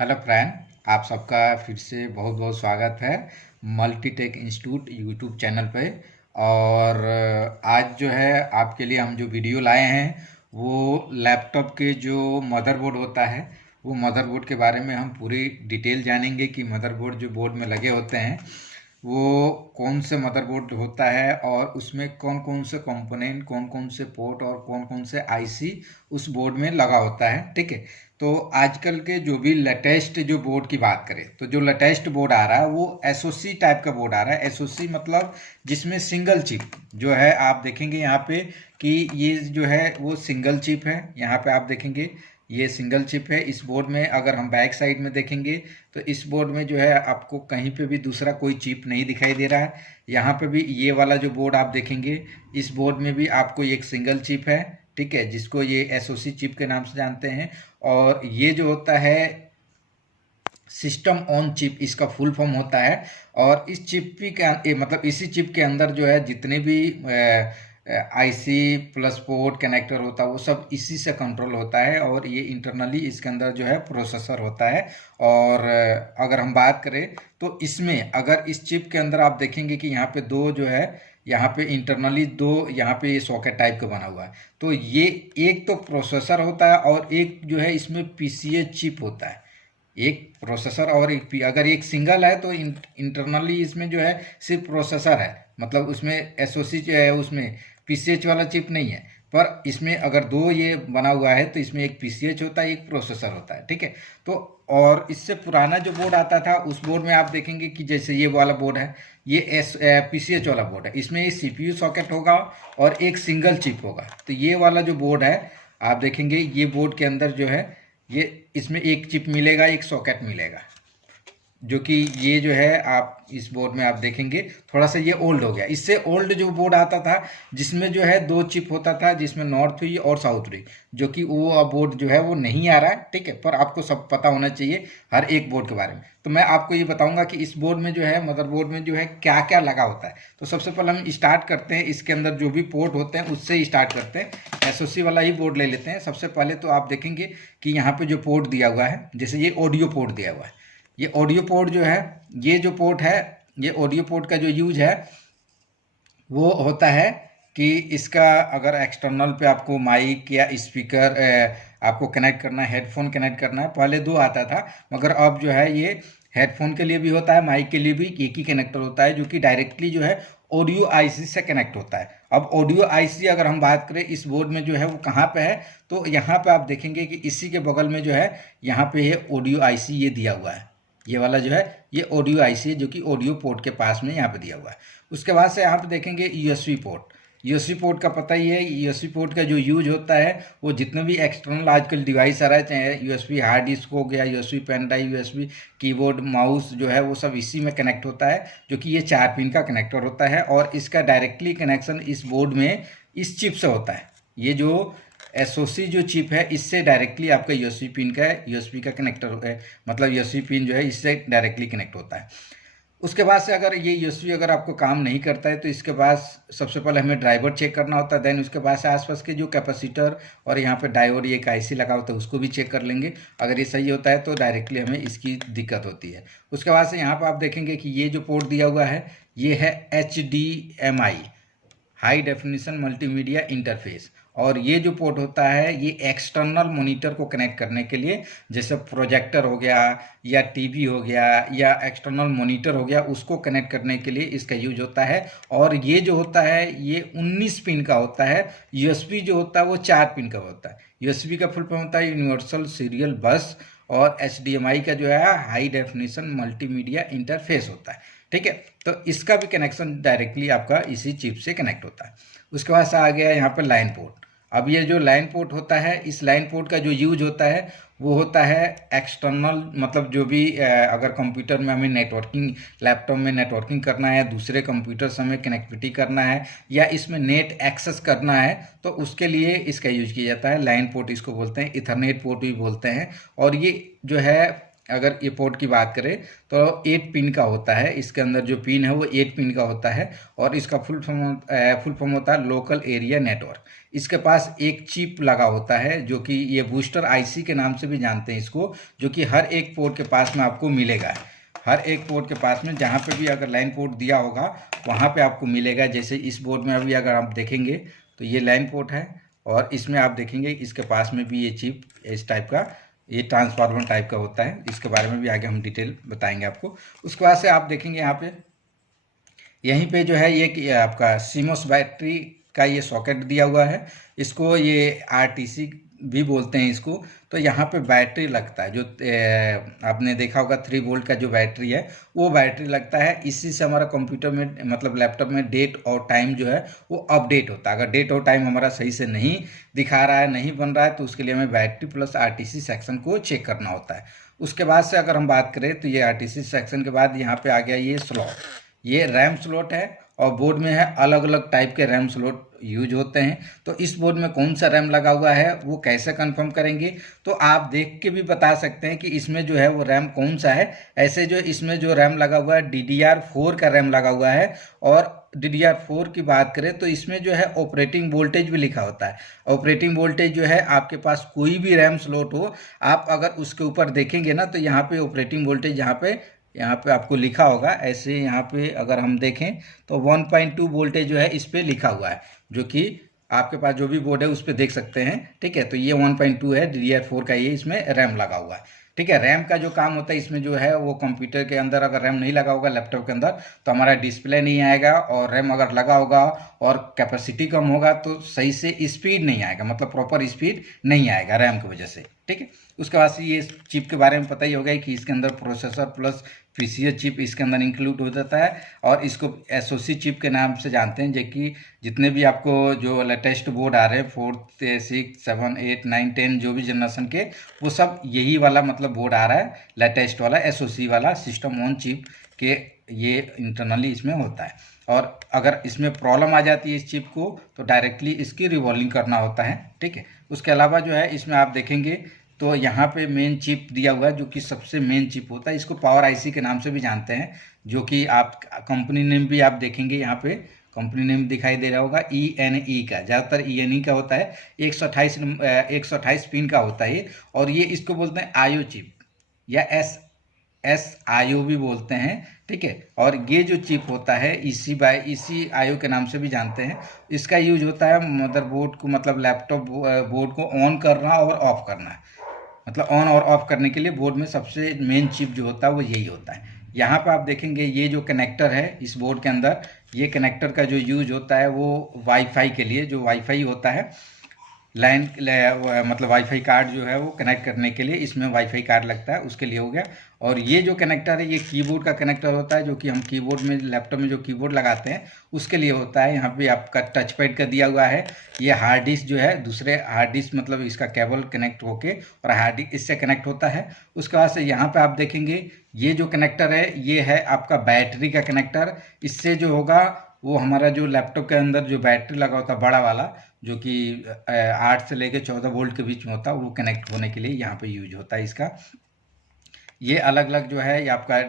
Hello friend, आप सबका फिर से बहुत बहुत स्वागत है मल्टीटेक इंस्टीट्यूट यूट्यूब चैनल पे। और आज जो है आपके लिए हम जो वीडियो लाए हैं वो लैपटॉप के जो मदरबोर्ड होता है वो मदरबोर्ड के बारे में हम पूरी डिटेल जानेंगे कि मदरबोर्ड जो बोर्ड में लगे होते हैं वो कौन से मदरबोर्ड होता है और उसमें कौन कौन से कंपोनेंट, कौन कौन से पोर्ट और कौन कौन से आईसी उस बोर्ड में लगा होता है। ठीक है। तो आजकल के जो भी लेटेस्ट जो बोर्ड की बात करें तो जो लेटेस्ट बोर्ड आ रहा है वो एसओसी टाइप का बोर्ड आ रहा है। एसओसी मतलब जिसमें सिंगल चिप जो है, आप देखेंगे यहाँ पे कि ये जो है वो सिंगल चिप है। यहाँ पे आप देखेंगे ये सिंगल चिप है। इस बोर्ड में अगर हम बैक साइड में देखेंगे तो इस बोर्ड में जो है आपको कहीं पे भी दूसरा कोई चिप नहीं दिखाई दे रहा है। यहाँ पे भी ये वाला जो बोर्ड आप देखेंगे इस बोर्ड में भी आपको एक सिंगल चिप है। ठीक है, जिसको ये एसओसी चिप के नाम से जानते हैं। और ये जो होता है सिस्टम ऑन चिप, इसका फुल फॉर्म होता है। और इस चिप के मतलब इसी चिप के अंदर जो है जितने भी आईसी प्लस पोर्ट कनेक्टर होता है वो सब इसी से कंट्रोल होता है। और ये इंटरनली इसके अंदर जो है प्रोसेसर होता है। और अगर हम बात करें तो इसमें अगर इस चिप के अंदर आप देखेंगे कि यहाँ पे दो जो है, यहाँ पे इंटरनली दो यहाँ पे ये सॉकेट टाइप का बना हुआ है। तो ये एक तो प्रोसेसर होता है और एक जो है इसमें पीसीए चिप होता है। एक प्रोसेसर और एक अगर एक सिंगल है तो इंटरनली इसमें जो है सिर्फ प्रोसेसर है, मतलब उसमें एसओसी जो है उसमें पीसीएच वाला चिप नहीं है। पर इसमें अगर दो ये बना हुआ है तो इसमें एक पीसीएच होता है, एक प्रोसेसर होता है। ठीक है। तो और इससे पुराना जो बोर्ड आता था उस बोर्ड में आप देखेंगे कि जैसे ये वाला बोर्ड है, ये पीसीएच वाला बोर्ड है। इसमें एक सीपीयू सॉकेट होगा और एक सिंगल चिप होगा। तो ये वाला जो बोर्ड है आप देखेंगे ये बोर्ड के अंदर जो है ये इसमें एक चिप मिलेगा, एक सॉकेट मिलेगा, जो कि ये जो है आप इस बोर्ड में आप देखेंगे थोड़ा सा ये ओल्ड हो गया। इससे ओल्ड जो बोर्ड आता था जिसमें जो है दो चिप होता था, जिसमें नॉर्थ हुई और साउथ हुई, जो कि वो अब बोर्ड जो है वो नहीं आ रहा है। ठीक है। पर आपको सब पता होना चाहिए हर एक बोर्ड के बारे में। तो मैं आपको ये बताऊंगा कि इस बोर्ड में जो है मदरबोर्ड में जो है क्या क्या लगा होता है। तो सबसे पहले हम स्टार्ट करते हैं, इसके अंदर जो भी पोर्ट होते हैं उससे ही स्टार्ट करते हैं। एसओसी वाला ही बोर्ड ले लेते हैं। सबसे पहले तो आप देखेंगे कि यहाँ पे जो पोर्ट दिया हुआ है, जैसे ये ऑडियो पोर्ट दिया हुआ है, ये ऑडियो पोर्ट जो है, ये जो पोर्ट है, ये ऑडियो पोर्ट का जो यूज है वो होता है कि इसका अगर एक्सटर्नल पे आपको माइक या स्पीकर आपको कनेक्ट करना है, हेडफोन कनेक्ट करना है। पहले दो आता था मगर अब जो है ये हेडफोन के लिए भी होता है, माइक के लिए भी एक ही कनेक्टर होता है, जो कि डायरेक्टली जो है ऑडियो आईसी से कनेक्ट होता है। अब ऑडियो आईसी अगर हम बात करें इस बोर्ड में जो है वो कहाँ पे है, तो यहाँ पे आप देखेंगे कि इसी के बगल में जो है यहाँ पे ये ऑडियो आईसी ये दिया हुआ है। ये वाला जो है ये ऑडियो आईसी है, जो कि ऑडियो पोर्ट के पास में यहाँ पे दिया हुआ है। उसके बाद से यहाँ पे देखेंगे यूएसबी पोर्ट। यूएसबी पोर्ट का पता ही है, यूएसबी पोर्ट का जो यूज होता है वो जितने भी एक्सटर्नल आजकल डिवाइस आ रहा है, चाहे यूएसबी हार्ड डिस्क हो गया, USB pen drive, USB keyboard, mouse जो है वो सब इसी में कनेक्ट होता है, जो कि ये 4 पिन का कनेक्टर होता है। और इसका डायरेक्टली कनेक्शन इस बोर्ड में इस चिप से होता है। ये जो एसओसी जो चिप है इससे डायरेक्टली आपका यूएसबी पिन का यूएसबी का कनेक्टर है, मतलब यूएसबी पिन जो है इससे डायरेक्टली कनेक्ट होता है। उसके बाद से अगर ये यूएसबी अगर आपको काम नहीं करता है तो इसके बाद सबसे पहले हमें ड्राइवर चेक करना होता है। देन उसके बाद से आसपास के जो कैपेसिटर और यहाँ पे डायोड एक आईसी लगा होता है उसको भी चेक कर लेंगे। अगर ये सही होता है तो डायरेक्टली हमें इसकी दिक्कत होती है। उसके बाद से यहाँ पर आप देखेंगे कि ये जो पोर्ट दिया हुआ है ये है HDMI, high definition multimedia interface. और ये जो पोर्ट होता है ये एक्सटर्नल मॉनिटर को कनेक्ट करने के लिए, जैसे प्रोजेक्टर हो गया या टीवी हो गया या एक्सटर्नल मॉनिटर हो गया, उसको कनेक्ट करने के लिए इसका यूज होता है। और ये जो होता है ये 19 पिन का होता है। यूएसबी जो होता है वो 4 पिन का होता है। यूएसबी का फुल फॉर्म होता है यूनिवर्सल सीरियल बस। और HDMI का जो है हाई डेफिनेशन मल्टीमीडिया इंटरफेस होता है। ठीक है। तो इसका भी कनेक्शन डायरेक्टली आपका इसी चिप से कनेक्ट होता है। उसके बाद से आ गया यहाँ पर लाइन पोर्ट। अब ये जो लाइन पोर्ट होता है, इस लाइन पोर्ट का जो यूज होता है वो होता है एक्सटर्नल, मतलब जो भी अगर कंप्यूटर में हमें नेटवर्किंग, लैपटॉप में नेटवर्किंग करना है, दूसरे कंप्यूटर से हमें कनेक्टिविटी करना है या इसमें नेट एक्सेस करना है तो उसके लिए इसका यूज किया जाता है। लाइन पोर्ट इसको बोलते हैं, इथरनेट पोर्ट भी बोलते हैं। और ये जो है अगर ये पोर्ट की बात करें तो 8 पिन का होता है। इसके अंदर जो पिन है वो 8 पिन का होता है और इसका फुल फॉर्म होता है लोकल एरिया नेटवर्क। इसके पास एक चिप लगा होता है जो कि ये बूस्टर आईसी के नाम से भी जानते हैं इसको, जो कि हर एक पोर्ट के पास में आपको मिलेगा। हर एक पोर्ट के पास में जहाँ पे भी अगर लाइन पोर्ट दिया होगा वहाँ पे आपको मिलेगा। जैसे इस बोर्ड में अभी अगर आप देखेंगे तो ये लाइन पोर्ट है और इसमें आप देखेंगे इसके पास में भी ये चिप इस टाइप का, ये ट्रांसफार्मर टाइप का होता है। इसके बारे में भी आगे हम डिटेल बताएंगे आपको। उसके बाद से आप देखेंगे यहाँ पे यहीं पे जो है ये आपका सीमोस बैटरी का ये सॉकेट दिया हुआ है। इसको ये आरटीसी भी बोलते हैं इसको। तो यहाँ पे बैटरी लगता है, जो आपने देखा होगा 3 वोल्ट का जो बैटरी है वो बैटरी लगता है। इसी से हमारा कंप्यूटर में मतलब लैपटॉप में डेट और टाइम जो है वो अपडेट होता है। अगर डेट और टाइम हमारा सही से नहीं दिखा रहा है, नहीं बन रहा है, तो उसके लिए हमें बैटरी प्लस आरटीसी सेक्शन को चेक करना होता है। उसके बाद से अगर हम बात करें तो ये आरटीसी सेक्शन के बाद यहाँ पे आ गया ये स्लॉट, ये रैम स्लॉट है। और बोर्ड में है अलग अलग टाइप के रैम स्लॉट यूज होते हैं। तो इस बोर्ड में कौन सा रैम लगा हुआ है वो कैसे कंफर्म करेंगे, तो आप देख के भी बता सकते हैं कि इसमें जो है वो रैम कौन सा है। ऐसे जो इसमें जो रैम लगा हुआ है DDR4 का रैम लगा हुआ है। और DDR4 की बात करें तो इसमें जो है ऑपरेटिंग वोल्टेज भी लिखा होता है। ऑपरेटिंग वोल्टेज जो है आपके पास कोई भी रैम स्लॉट हो, आप अगर उसके ऊपर देखेंगे ना तो यहाँ पे ऑपरेटिंग वोल्टेज यहाँ पे आपको लिखा होगा। ऐसे यहाँ पे अगर हम देखें तो 1.2 वोल्टेज जो है इस पे लिखा हुआ है, जो कि आपके पास जो भी बोर्ड है उस पे देख सकते हैं। ठीक है, तो ये 1.2 है, DDR4 का ये इसमें रैम लगा हुआ है। ठीक है, रैम का जो काम होता है इसमें जो है वो कंप्यूटर के अंदर अगर रैम नहीं लगा होगा लैपटॉप के अंदर तो हमारा डिस्प्ले नहीं आएगा। और रैम अगर लगा होगा और कैपेसिटी कम होगा तो सही से स्पीड नहीं आएगा, मतलब प्रॉपर स्पीड नहीं आएगा रैम की वजह से। ठीक है, उसके बाद से ये चिप के बारे में पता ही होगा कि इसके अंदर प्रोसेसर प्लस पीसीए चिप इसके अंदर इंक्लूड हो जाता है। और इसको एसओसी चिप के नाम से जानते हैं, जो कि जितने भी आपको जो लेटेस्ट बोर्ड आ रहे हैं 4th 6 7 8 9 10 जो भी जनरेशन के, वो सब यही वाला मतलब बोर्ड आ रहा है, लेटेस्ट वाला एसओसी वाला सिस्टम ऑन चिप के ये इंटरनली इसमें होता है। और अगर इसमें प्रॉब्लम आ जाती है इस चिप को तो डायरेक्टली इसकी रिवॉल्विंग करना होता है। ठीक है, उसके अलावा जो है इसमें आप देखेंगे तो यहाँ पे मेन चिप दिया हुआ है जो कि सबसे मेन चिप होता है। इसको पावर आईसी के नाम से भी जानते हैं, जो कि आप कंपनी नेम भी आप देखेंगे यहाँ पे कंपनी नेम दिखाई दे रहा होगा ENE का, ज़्यादातर ENE का होता है। 128 पिन का होता है और ये इसको बोलते हैं आईओ चिप या SIO भी बोलते हैं। ठीक है, और ये जो चिप होता है इसी आईओ के नाम से भी जानते हैं। इसका यूज होता है मदरबोर्ड को, मतलब लैपटॉप बोर्ड को ऑन करना और ऑफ करना, मतलब ऑन और ऑफ करने के लिए बोर्ड में सबसे मेन चिप जो होता है वो यही होता है। यहाँ पे आप देखेंगे ये जो कनेक्टर है इस बोर्ड के अंदर, ये कनेक्टर का जो यूज होता है वो वाईफाई के लिए, जो वाईफाई होता है लाइन मतलब वाईफाई कार्ड जो है वो कनेक्ट करने के लिए इसमें वाईफाई कार्ड लगता है, उसके लिए हो गया। और ये जो कनेक्टर है ये कीबोर्ड का कनेक्टर होता है, जो कि हम कीबोर्ड में लैपटॉप में जो कीबोर्ड लगाते हैं उसके लिए होता है। यहाँ पे आपका टच पैड का दिया हुआ है। ये हार्ड डिस्क जो है दूसरे हार्ड डिस्क मतलब इसका केबल कनेक्ट होके और हार्ड डिस्क इससे कनेक्ट होता है। उसके बाद से यहाँ पे आप देखेंगे ये जो कनेक्टर है ये है आपका बैटरी का कनेक्टर। इससे जो होगा वो हमारा जो लैपटॉप के अंदर जो बैटरी लगा होता है बड़ा वाला, जो कि 8 से लेकर 14 वोल्ट के बीच में होता है, वो कनेक्ट होने के लिए यहाँ पे यूज होता है इसका। ये अलग अलग जो है ये आपका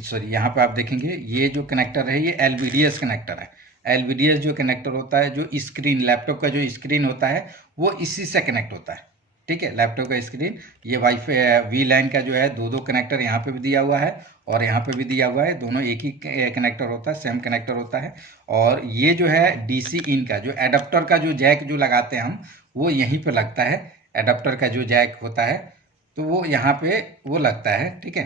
सॉरी यहाँ पे आप देखेंगे ये जो कनेक्टर है ये LVDS कनेक्टर है। LVDS जो कनेक्टर होता है, जो स्क्रीन लैपटॉप का जो स्क्रीन होता है वो इसी से कनेक्ट होता है। ठीक है, लैपटॉप का स्क्रीन ये वाईफाई VLAN का जो है दो कनेक्टर यहाँ पे भी दिया हुआ है और यहाँ पे भी दिया हुआ है, दोनों एक ही कनेक्टर होता है, सेम कनेक्टर होता है। और ये जो है DC इन का जो एडाप्टर का जो जैक जो लगाते हैं हम, वो यहीं पे लगता है। एडाप्टर का जो जैक होता है तो वो यहाँ पे वो लगता है। ठीक है,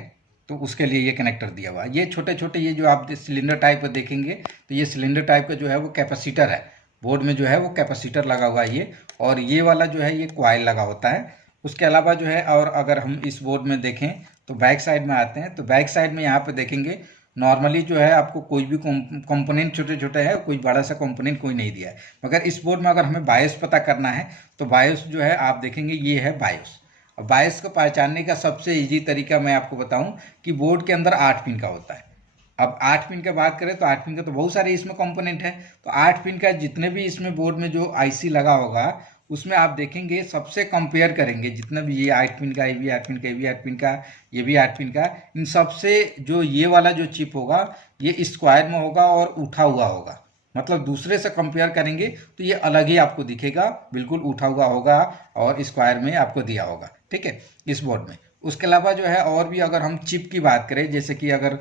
तो उसके लिए ये कनेक्टर दिया हुआ है। ये छोटे छोटे ये जो आप सिलेंडर टाइप का देखेंगे तो ये सिलेंडर टाइप का जो है वो कैपेसिटर है, बोर्ड में जो है वो कैपेसिटर लगा हुआ है ये। और ये वाला जो है ये कॉइल लगा होता है। उसके अलावा जो है और अगर हम इस बोर्ड में देखें तो बैक साइड में आते हैं, तो बैक साइड में यहाँ पे देखेंगे नॉर्मली जो है आपको कोई भी कंपोनेंट छोटे छोटे है, कोई बड़ा सा कंपोनेंट कोई नहीं दिया है। मगर इस बोर्ड में अगर हमें बायोस पता करना है तो बायोस जो है आप देखेंगे ये है बायोस। अब बायोस को पहचानने का सबसे इजी तरीका मैं आपको बताऊं कि बोर्ड के अंदर 8 पिन का होता है। अब 8 पिन का बात करें तो 8 पिन का तो बहुत सारे इसमें कंपोनेंट है, तो 8 पिन का जितने भी इसमें बोर्ड में जो आईसी लगा होगा उसमें आप देखेंगे सबसे कंपेयर करेंगे जितना भी ये 8 पिन का, ये भी 8 पिन का, ये भी 8 पिन का, ये भी 8 पिन का, इन सबसे जो ये वाला जो चिप होगा ये स्क्वायर में होगा और उठा हुआ होगा। मतलब दूसरे से कंपेयर करेंगे तो ये अलग ही आपको दिखेगा, बिल्कुल उठा हुआ होगा और स्क्वायर में आपको दिया होगा, ठीक है, इस बोर्ड में। उसके अलावा जो है और भी अगर हम चिप की बात करें, जैसे कि अगर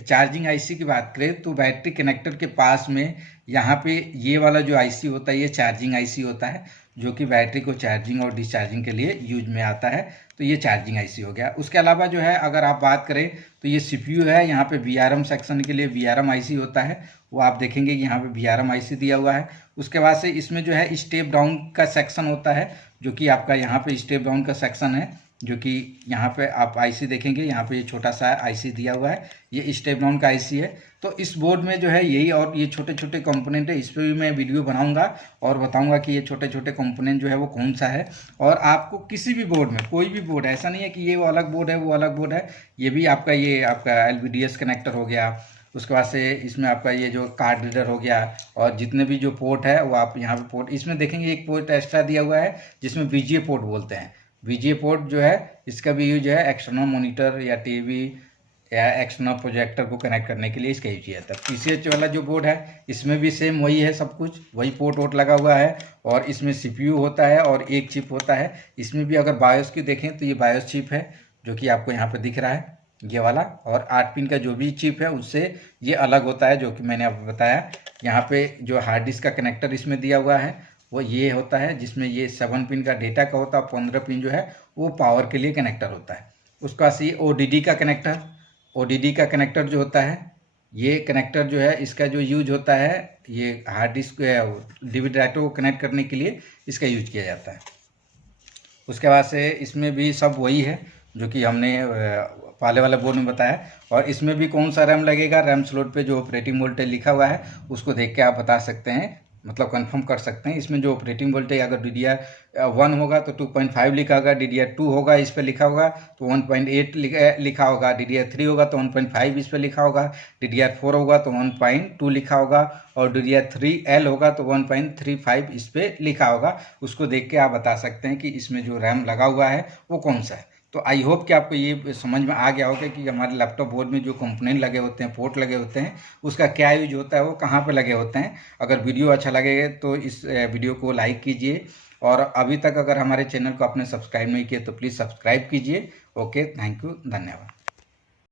चार्जिंग आईसी की बात करें तो बैटरी कनेक्टर के पास में यहाँ पे ये वाला जो आईसी होता है ये चार्जिंग आईसी होता है, जो कि बैटरी को चार्जिंग और डिस्चार्जिंग के लिए यूज में आता है। तो ये चार्जिंग आईसी हो गया। उसके अलावा जो है अगर आप बात करें तो ये सीपीयू है, यहाँ पे वीआरएम सेक्शन के लिए वीआरएम आईसी होता है, वो आप देखेंगे यहाँ पे वीआरएम आईसी दिया हुआ है। उसके बाद से इसमें जो है स्टेप डाउन का सेक्शन होता है, जो कि आपका यहाँ पे स्टेप डाउन का सेक्शन है, जो कि यहाँ पे आप आईसी देखेंगे, यहाँ पे ये छोटा सा आईसी दिया हुआ है, ये स्टेप डाउन का आईसी है। तो इस बोर्ड में जो है यही और ये छोटे छोटे कंपोनेंट है, इस पर भी मैं वीडियो बनाऊंगा और बताऊंगा कि ये छोटे छोटे कंपोनेंट जो है वो कौन सा है। और आपको किसी भी बोर्ड में, कोई भी बोर्ड, ऐसा नहीं है कि ये वो अलग बोर्ड है वो अलग बोर्ड है, ये भी आपका ये आपका LVDS कनेक्टर हो गया। उसके बाद से इसमें आपका ये जो कार्ड रीडर हो गया, और जितने भी जो पोर्ट है वो आप यहाँ पे पोर्ट इसमें देखेंगे, एक पोर्ट एक्स्ट्रा दिया हुआ है जिसमें VGA पोर्ट बोलते हैं। VGA पोर्ट जो है इसका भी यूज है एक्सटर्नल मॉनिटर या टीवी या एक्सटर्नल प्रोजेक्टर को कनेक्ट करने के लिए इसका यूज किया जाता है। PCH वाला जो बोर्ड है इसमें भी सेम वही है, सब कुछ वही पोर्ट वोट लगा हुआ है, और इसमें CPU होता है और एक चिप होता है। इसमें भी अगर बायोस की देखें तो ये बायोस चिप है जो कि आपको यहाँ पर दिख रहा है ये वाला, और 8 पिन का जो भी चिप है उससे ये अलग होता है, जो कि मैंने आपको बताया। यहाँ पे जो हार्ड डिस्क का कनेक्टर इसमें दिया हुआ है वो ये होता है, जिसमें ये 7 पिन का डेटा का होता है, 15 पिन जो है वो पावर के लिए कनेक्टर होता है। उसका सी ODD का कनेक्टर, ODD का कनेक्टर जो होता है, ये कनेक्टर जो है इसका जो यूज होता है ये हार्ड डिस्क DVD राइटर को कनेक्ट करने के लिए इसका यूज किया जाता है। उसके बाद से इसमें भी सब वही है जो कि हमने पहले वाले बोर्ड में बताया। और इसमें भी कौन सा रैम लगेगा, रैम स्लॉट पे जो ऑपरेटिंग वोल्टेज लिखा हुआ है उसको देख के आप बता सकते हैं, मतलब कंफर्म कर सकते हैं। इसमें जो ऑपरेटिंग वोल्टेज अगर DDR1 होगा तो 2.5 लिखा होगा, DDR2 होगा इस पर लिखा होगा तो 1.8 लिखा होगा, DDR3 होगा तो 1.5 इस पर लिखा होगा, DDR4 होगा तो 1.2 लिखा होगा, और DDR3L होगा तो 1.35 इस पर लिखा होगा। उसको देख के आप बता सकते हैं कि इसमें जो रैम लगा हुआ है वो कौन सा है। तो आई होप कि आपको ये समझ में आ गया होगा कि हमारे लैपटॉप बोर्ड में जो कंपोनेंट लगे होते हैं, पोर्ट लगे होते हैं, उसका क्या यूज होता है, वो कहाँ पे लगे होते हैं। अगर वीडियो अच्छा लगेगा तो इस वीडियो को लाइक कीजिए, और अभी तक अगर हमारे चैनल को आपने सब्सक्राइब नहीं किया तो प्लीज़ सब्सक्राइब कीजिए। ओके, थैंक यू, धन्यवाद।